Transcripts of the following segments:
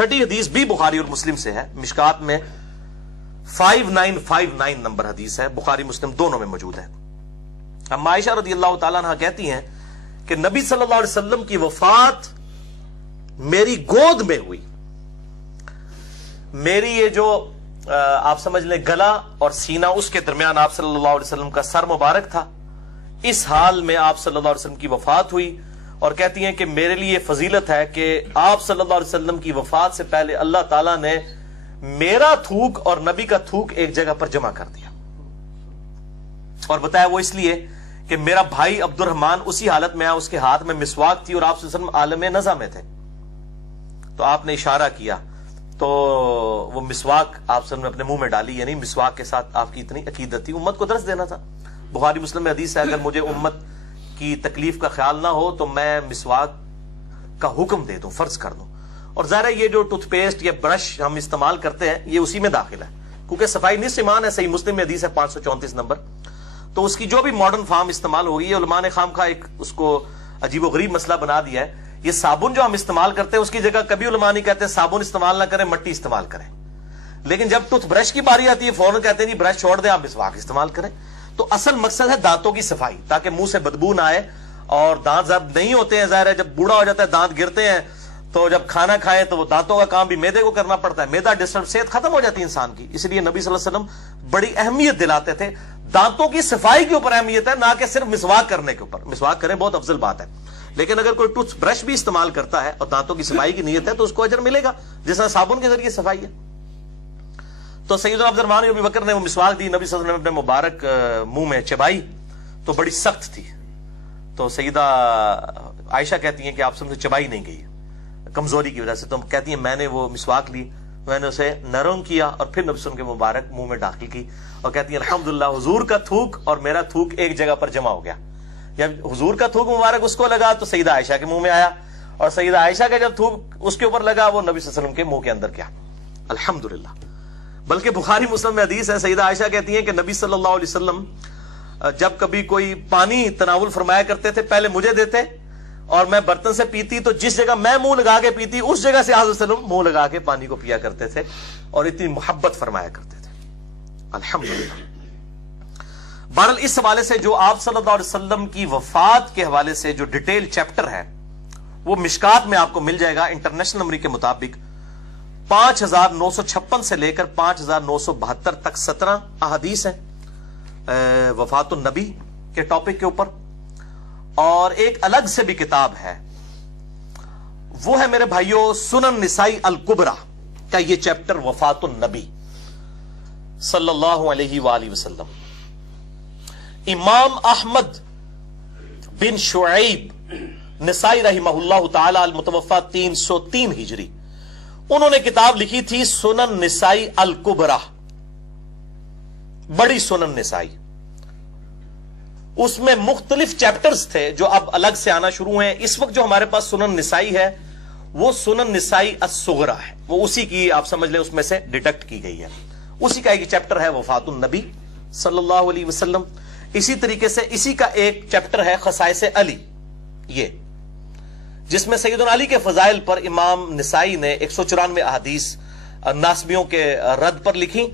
چھٹی حدیث بھی بخاری اور مسلم سے ہے، مشکات میں 5959 نمبر حدیث ہے، بخاری مسلم دونوں میں موجود ہے۔ ہم عائشہ رضی اللہ تعالیٰ عنہ کہتی ہیں کہ نبی صلی اللہ علیہ وسلم کی وفات میری گود میں ہوئی، میری یہ جو آپ سمجھ لیں گلا اور سینہ، اس کے درمیان آپ صلی اللہ علیہ وسلم کا سر مبارک تھا، اس حال میں آپ صلی اللہ علیہ وسلم کی وفات ہوئی۔ اور کہتی ہیں کہ میرے لیے فضیلت ہے کہ آپ صلی اللہ علیہ وسلم کی وفات سے پہلے اللہ تعالیٰ نے میرا تھوک اور نبی کا تھوک ایک جگہ پر جمع کر دیا، اور بتایا وہ اس لیے کہ میرا بھائی عبد الرحمن اسی حالت میں آیا، اس کے ہاتھ میں مسواک تھی اور آپ صلی اللہ علیہ وسلم عالم نزع میں تھے، تو آپ نے اشارہ کیا تو وہ مسواک آپ صلی اللہ علیہ وسلم نے اپنے منہ میں ڈالی، یعنی مسواک کے ساتھ آپ کی اتنی عقیدت تھی، امت کو درس دینا تھا۔ بخاری مسلم میں حدیث ہے اگر مجھے امت کی تکلیف کا خیال نہ ہو تو میں مسواک کا حکم دے دوں، فرض کر دوں۔ اور ظاہر ہے یہ جو ٹوتھ پیسٹ یا برش ہم استعمال کرتے ہیں یہ اسی میں داخل ہے، کیونکہ صفائی نصف ایمان ہے، صحیح مسلم میں حدیث ہے 534 نمبر، تو اس کی جو بھی ماڈرن فارم استعمال ہوگی، علماء نے خام خواہ ایک اس کو عجیب و غریب مسئلہ بنا دیا ہے۔ یہ صابن جو ہم استعمال کرتے ہیں اس کی جگہ کبھی علماء نہیں کہتے صابن استعمال نہ کریں، مٹی استعمال کریں، لیکن جب ٹوتھ برش کی باری آتی ہے فوراً کہتے ہیں جی برش چھوڑ دیں، آپ مسواک استعمال کریں۔ تو اصل مقصد ہے دانتوں کی صفائی، تاکہ منہ سے بدبو نہ آئے، اور دانت جب نہیں ہوتے ہیں، ظاہر ہے جب بوڑھا ہو جاتا ہے دانت گرتے ہیں، تو جب کھانا کھائے تو وہ دانتوں کا کام بھی معدے کو کرنا پڑتا ہے، معدہ ڈسٹرب، صحت ختم ہو جاتی ہے انسان کی۔ اس لیے نبی صلی اللہ علیہ وسلم بڑی اہمیت دلاتے تھے، دانتوں کی صفائی کے اوپر اہمیت ہے، نہ کہ صرف مسواک کرنے کے اوپر۔ مسواک کریں بہت افضل بات ہے، لیکن اگر کوئی ٹوتھ برش بھی استعمال کرتا ہے اور دانتوں کی صفائی کی نیت ہے تو اس کو اجر ملے گا، جس طرح صابن کے ذریعے صفائی ہے۔ تو سیدنا عبد الرحمن بن ابی بکر نے وہ مسواک دی، نبی صلی اللہ علیہ وسلم نے اپنے مبارک منہ میں چبائی تو بڑی سخت تھی، تو سیدہ عائشہ کہتی ہیں کہ آپ سے چبائی نہیں گئی کمزوری کی وجہ سے، تو کہتی ہیں میں نے وہ مسواک لی، میں نے اسے نرم کیا اور پھر نبی صلی اللہ علیہ وسلم کے مبارک منہ میں داخل کی، اور کہتی ہیں الحمدللہ حضور کا تھوک اور میرا تھوک ایک جگہ پر جمع ہو گیا۔ جب حضور کا تھوک مبارک اس کو لگا تو سیدہ عائشہ کے منہ میں آیا، اور سیدہ عائشہ کا جب تھوک اس کے اوپر لگا وہ نبی صلی اللہ علیہ وسلم کے منہ کے اندر کیا، الحمدللہ۔ بلکہ بخاری مسلم میں حدیث ہے، سیدہ عائشہ کہتی ہیں کہ نبی صلی اللہ علیہ وسلم جب کبھی کوئی پانی تناول فرمایا کرتے تھے پہلے مجھے دیتے، اور میں برتن سے پیتی تو جس جگہ میں منہ لگا کے پیتی اس جگہ سے حضرت صلی اللہ علیہ وسلم منہ لگا کے پانی کو پیا کرتے تھے، اور اتنی محبت فرمایا کرتے تھے، الحمدللہ۔ بہرحال اس حوالے سے جو آپ صلی اللہ علیہ وسلم کی وفات کے حوالے سے جو ڈیٹیل چیپٹر ہے وہ مشکات میں آپ کو مل جائے گا، انٹرنیشنل نمبر کے مطابق 5956 سے لے کر 5972 تک 17 احادیث ہیں وفات النبی کے ٹاپک کے اوپر، اور ایک الگ سے بھی کتاب ہے، وہ ہے میرے بھائیوں سنن نسائی الکبریٰ کا یہ چیپٹر وفات النبی صلی اللہ علیہ وآلہ وسلم۔ امام احمد بن شعیب نسائی رحمہ اللہ تعالی المتوفى 303 ہجری، انہوں نے کتاب لکھی تھی سنن نسائی الکبریٰ، بڑی سنن نسائی۔ اس میں مختلف چیپٹرز تھے جو اب الگ سے آنا شروع ہیں۔ اس وقت جو ہمارے پاس سنن نسائی ہے وہ سنن نسائی الصغریٰ ہے، وہ اسی کی آپ سمجھ لیں اس میں سے ڈیڈکٹ کی گئی ہے، اسی کا ایک چیپٹر ہے وفات النبی صلی اللہ علیہ وسلم۔ اسی طریقے سے اسی کا ایک چیپٹر ہے خصائص علی، یہ جس میں سیدنا علی کے فضائل پر امام نسائی نے 194 احادیث ناسبیوں کے رد پر لکھی،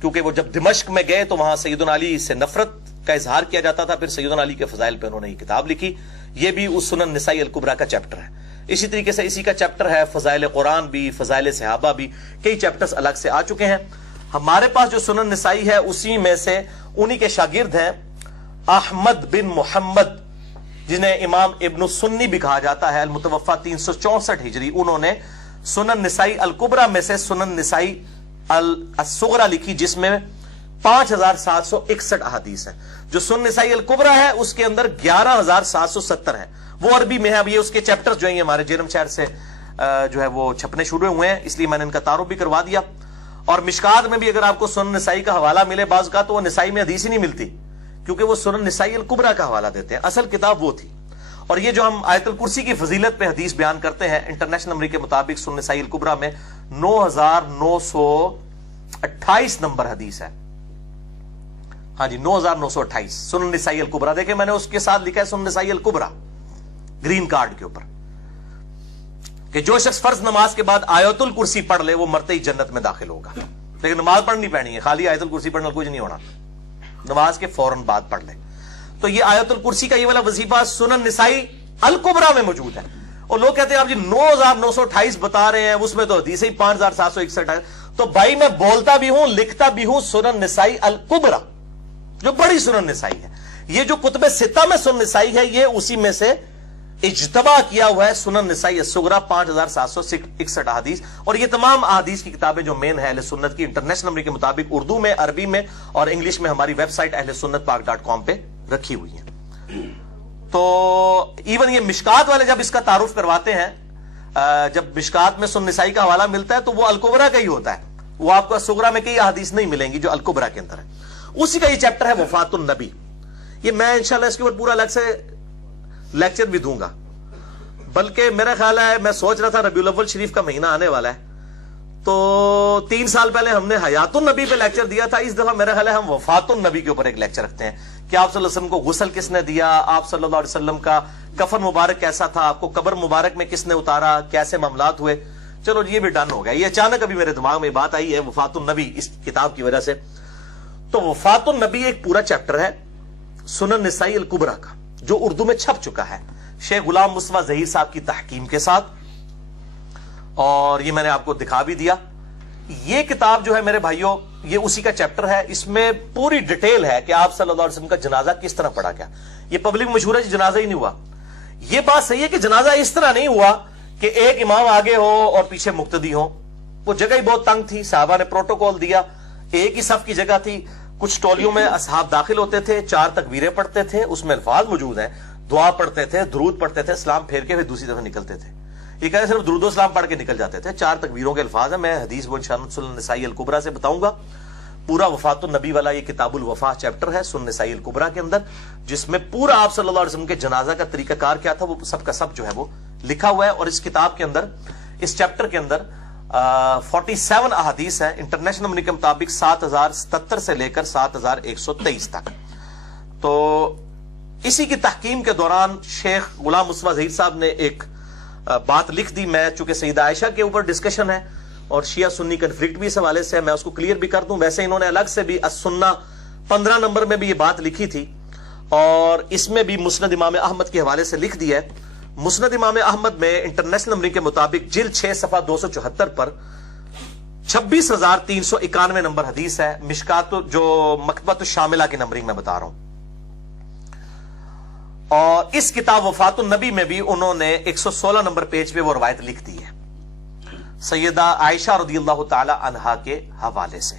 کیونکہ وہ جب دمشق میں گئے تو وہاں سیدنا علی سے نفرت کا اظہار کیا جاتا تھا، پھر سیدنا علی کے فضائل پہ انہوں نے یہ کتاب لکھی، یہ بھی اس سنن نسائی الکبریٰ کا چیپٹر ہے۔ اسی طریقے سے اسی کا چیپٹر ہے فضائل قرآن بھی، فضائل صحابہ بھی، کئی چیپٹرز الگ سے آ چکے ہیں۔ ہمارے پاس جو سنن نسائی ہے اسی میں سے انہی کے شاگرد ہیں احمد بن محمد، جنہیں امام ابن السنی بھی کہا جاتا ہے، المتوفى 364 ہجری، انہوں نے سنن نسائی الکبریٰ میں سے سنن نسائی الصغریٰ لکھی، جس میں 5761 احادیث ہیں۔ جو سنن نسائی الکبریٰ ہے اس کے اندر 11770 ہیں، وہ عربی میں ہے۔ اب یہ اس کے چیپٹرز جو ہیں ہمارے جیرم شہر سے جو ہے وہ چھپنے شروع ہوئے ہیں، اس لیے میں نے ان کا تعارف بھی کروا دیا۔ اور مشکات میں بھی اگر آپ کو سنن نسائی کا حوالہ ملے بعض کا تو وہ نسائی میں حدیث ہی نہیں ملتی، کیونکہ وہ سنن نسائی الکبریٰ کا حوالہ دیتے ہیں، اصل کتاب وہ تھی۔ اور یہ جو ہم آیت الکرسی کی فضیلت پہ حدیث بیان کرتے ہیں انٹرنیشنل نمبر کے مطابق سنن نسائی الکبریٰ میں 9928 نمبر حدیث ہے، ہاں جی 9928 سنن نسائی الکبریٰ۔ دیکھیں میں نے اس کے ساتھ لکھا ہے سنن نسائی الکبریٰ گرین کارڈ کے اوپر۔ کہ جو شخص فرض نماز کے بعد آیت الکرسی پڑھ لے وہ مرتے ہی جنت میں داخل ہوگا. لیکن نماز پڑھنی پڑنی ہے, خالی آیت الکرسی پڑھنا کچھ نہیں ہونا, نماز کے فوراً بعد پڑھ لے. تو یہ آیت الکرسی کا یہ والا وظیفہ سنن نسائی الکبریٰ میں موجود ہے. اور لوگ کہتے ہیں آپ جی 9928 بتا رہے ہیں, اس میں تو حدیث ہی 5761 ہے. تو بھائی میں بولتا بھی ہوں لکھتا بھی ہوں سنن نسائی الکبریٰ, جو بڑی سنن نسائی ہے. یہ جو کتب ستہ میں سنن نسائی ہے یہ اسی میں سے اجتبا کیا ہوا ہے سنن نسائی الصغریٰ 5761 احادیث. اور یہ تمام احادیث کی کتابیں جو مین ہے اہل سنت کی انٹرنیشنل نمبر کے مطابق اردو میں, عربی میں اور انگلش میں ہماری ویب سائٹ اہل سنت پاک.com پہ رکھی ہوئی ہیں. تو ایون یہ مشکات والے جب اس کا تعارف کرواتے ہیں, جب مشکات میں سنن نسائی کا حوالہ ملتا ہے تو وہ الکبریٰ کا ہی ہوتا ہے, وہ آپ کو الصغریٰ میں کئی احادیث نہیں ملیں گی جو الکبریٰ کے اندر ہے. اسی کا یہ چیپٹر ہے وفات النبی. یہ میں انشاءاللہ اس کے اوپر پورا الگ سے لیکچر بھی دوں گا, بلکہ میرا خیال ہے میں سوچ رہا تھا ربیع الاول شریف کا مہینہ آنے والا ہے, تو 3 سال پہلے ہم نے حیات النبی پہ لیکچر دیا تھا. اس دفعہ میرا خیال ہے ہم وفات النبی کے اوپر ایک لیکچر رکھتے ہیں کہ آپ صلی اللہ علیہ وسلم کو غسل کس نے دیا, آپ صلی اللہ علیہ وسلم کا کفن مبارک کیسا تھا, آپ کو قبر مبارک میں کس نے اتارا, کیسے معاملات ہوئے. چلو یہ بھی ڈن ہو گیا. یہ اچانک ابھی میرے دماغ میں بات آئی ہے وفات النبی اس کتاب کی وجہ سے. تو وفات النبی ایک پورا چیپٹر ہے سنن نسائی الکبریٰ کا, جو اردو میں چھپ چکا ہے شیخ غلام مصطفیٰ ظہیر صاحب کی تحکیم کے ساتھ, اور یہ میں نے آپ کو دکھا بھی دیا. یہ کتاب جو ہے میرے بھائیوں یہ اسی کا چیپٹر ہے. اس میں پوری ڈیٹیل ہے کہ آپ صلی اللہ علیہ وسلم کا جنازہ کس طرح پڑھا گیا. یہ پبلک مشہور ہے جنازہ ہی نہیں ہوا. یہ بات صحیح ہے کہ جنازہ اس طرح نہیں ہوا کہ ایک امام آگے ہو اور پیچھے مقتدی ہو. وہ جگہ ہی بہت تنگ تھی, صحابہ نے پروٹوکول دیا, ایک ہی صف کی جگہ تھی. کچھ ٹولیوں میں اصحاب داخل ہوتے تھے, 4 تکبیریں پڑھتے تھے, اس میں الفاظ موجود ہیں, دعا پڑھتے تھے, درود پڑھتے تھے, سلام پھیر کے پھر دوسری طرف نکلتے تھے. یہ کہتے صرف درود و سلام پڑھ کے نکل جاتے تھے. 4 تکبیروں کے الفاظ ہیں, میں حدیث وہ انشاءاللہ سنن نسائی الکبریٰ سے بتاؤں گا. پورا وفات النبی والا یہ کتاب الوفا چیپٹر ہے سنن نسائی الکبریٰ کے اندر, جس میں پورا آپ صلی اللہ علیہ وسلم کے جنازہ کا طریقہ کار کیا تھا وہ سب کا سب جو ہے وہ لکھا ہوا ہے. اور اس کتاب کے اندر, اس چیپٹر کے اندر 47 احادیث ہیں انٹرنیشنل نمبر کے مطابق 7077 سے لے کر 7123 تک. تو اسی کی تحکیم کے دوران شیخ غلام مصطفیٰ ظہیر صاحب نے ایک بات لکھ دی. میں چونکہ سیدہ عائشہ کے اوپر ڈسکشن ہے اور شیعہ سنی کنفلکٹ بھی اس حوالے سے ہے, میں اس کو کلیئر بھی کر دوں. ویسے انہوں نے الگ سے بھی السنہ 15 نمبر میں بھی یہ بات لکھی تھی, اور اس میں بھی مسند امام احمد کے حوالے سے لکھ دیا ہے. مسند امام احمد میں انٹرنیشنل نمبر کے مطابق جلد 6 صفحہ 274 پر 26,391 نمبر حدیث ہے. مشکات جو مکتبۃ الشاملہ کی نمبرنگ میں بتا رہا ہوں. اور اس کتاب وفات النبی میں بھی انہوں نے 116 نمبر پیج پہ وہ روایت لکھ دی ہے سیدہ عائشہ رضی اللہ تعالی عنہا کے حوالے سے,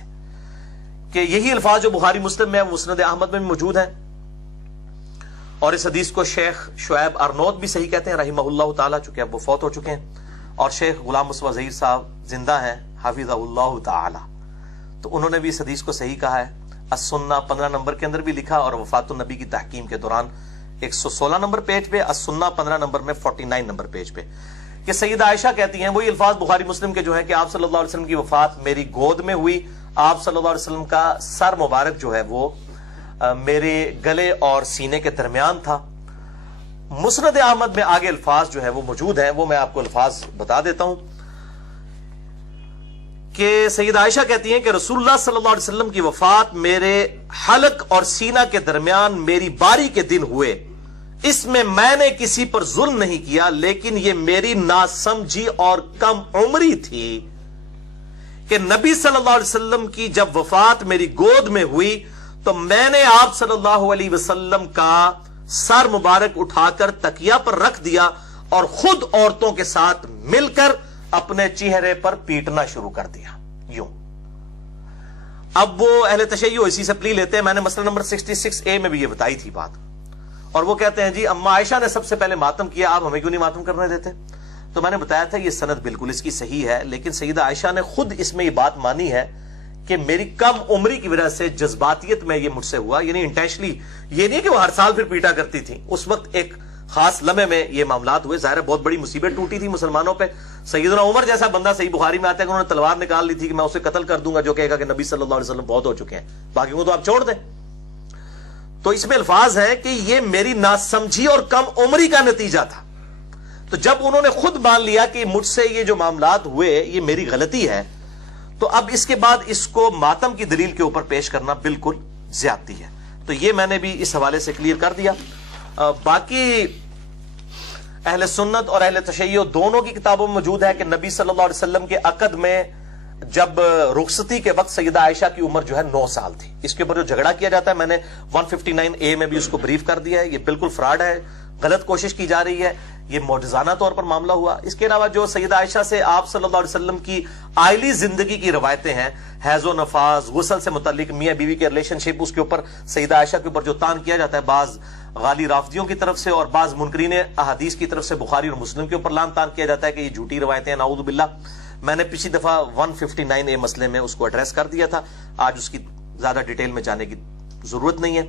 کہ یہی الفاظ جو بخاری مسلم میں مسند احمد میں بھی موجود ہیں. اور اس حدیث کو شیخ شعیب ارنوت بھی صحیح کہتے ہیں رحمہ اللہ تعالی, چونکہ اب وہ فوت ہو چکے ہیں, اور شیخ غلام مصطفیٰ ظہیر صاحب زندہ ہیں حافظہ اللہ تعالی, تو انہوں نے بھی اس حدیث کو صحیح کہا ہے. السنہ 15 نمبر کے اندر بھی لکھا, اور وفات النبی کی تحکیم کے دوران 116 نمبر پیج پہ, السنہ 15 نمبر میں 49 نمبر پیج پہ, کہ سیدہ عائشہ کہتی ہیں وہی الفاظ بخاری مسلم کے جو ہے کہ آپ صلی اللہ علیہ وسلم کی وفات میری گود میں ہوئی, آپ صلی اللہ علیہ وسلم کا سر مبارک جو ہے وہ میرے گلے اور سینے کے درمیان تھا. مسند احمد میں آگے الفاظ جو ہے وہ موجود ہیں, وہ میں آپ کو الفاظ بتا دیتا ہوں کہ سیدہ عائشہ کہتی ہیں کہ رسول اللہ صلی اللہ علیہ وسلم کی وفات میرے حلق اور سینہ کے درمیان میری باری کے دن ہوئے. اس میں نے کسی پر ظلم نہیں کیا, لیکن یہ میری ناسمجھی اور کم عمری تھی کہ نبی صلی اللہ علیہ وسلم کی جب وفات میری گود میں ہوئی تو میں نے آپ صلی اللہ علیہ وسلم کا سر مبارک اٹھا کر تکیہ پر رکھ دیا اور خود عورتوں کے ساتھ مل کر اپنے چہرے پر پیٹنا شروع کر دیا. یوں اب وہ اہل تشیع اسی سے پلی لیتے ہیں. میں نے مسئلہ نمبر 66A میں بھی یہ بتائی تھی بات, اور وہ کہتے ہیں جی اما عائشہ نے سب سے پہلے ماتم کیا, آپ ہمیں کیوں نہیں ماتم کرنے دیتے؟ تو میں نے بتایا تھا یہ سند بالکل اس کی صحیح ہے, لیکن سیدہ عائشہ نے خود اس میں یہ بات مانی ہے کہ میری کم عمری کی وجہ سے جذباتیت میں یہ مجھ سے ہوا, یعنی انٹینشنلی. یہ نہیں کہ وہ ہر سال پھر پیٹا کرتی تھی, اس وقت ایک خاص لمحے میں یہ معاملات ہوئے. ظاہر ہے بہت بڑی مصیبت ٹوٹی تھی مسلمانوں پہ. سیدنا عمر جیسا بندہ صحیح بخاری میں آتا ہے کہ انہوں نے تلوار نکال لی تھی کہ میں اسے قتل کر دوں گا جو کہے گا کہ نبی صلی اللہ علیہ وسلم بہت ہو چکے ہیں, باقی کو تو آپ چھوڑ دیں. تو اس میں الفاظ ہے کہ یہ میری ناسمجھی اور کم عمری کا نتیجہ تھا. تو جب انہوں نے خود مان لیا کہ مجھ سے یہ جو معاملات ہوئے یہ میری غلطی ہے، تو اب اس کے بعد اس کو ماتم کی دلیل کے اوپر پیش کرنا بالکل زیادتی ہے. تو یہ میں نے بھی اس حوالے سے کلیئر کر دیا. باقی اہل سنت اور اہل تشیع دونوں کی کتابوں میں موجود ہے کہ نبی صلی اللہ علیہ وسلم کے عقد میں جب رخصتی کے وقت سیدہ عائشہ کی عمر جو ہے 9 سال تھی. اس کے اوپر جو جھگڑا کیا جاتا ہے میں نے 159A میں بھی اس کو بریف کر دیا ہے. یہ بالکل فراڈ ہے، غلط کوشش کی جا رہی ہے، یہ معجزانہ طور پر معاملہ ہوا. اس کے علاوہ جو سیدہ عائشہ سے آپ صلی اللہ علیہ وسلم کی آئلی زندگی کی روایتیں ہیں، حیض و نفاس، غسل سے متعلق میاں بیوی کے ریلیشن شپ، اس کے اوپر سیدہ عائشہ کے اوپر جو تان کیا جاتا ہے بعض غالی رافضیوں کی طرف سے اور بعض منکرین احادیث کی طرف سے، بخاری اور مسلم کے اوپر لام تان کیا جاتا ہے کہ یہ جھوٹی روایتیں ہیں، نعوذ باللہ. میں نے پچھلی دفعہ 159A مسئلے میں اس کو ایڈریس کر دیا تھا. آج اس کی زیادہ ڈیٹیل میں جانے کی ضرورت نہیں ہے.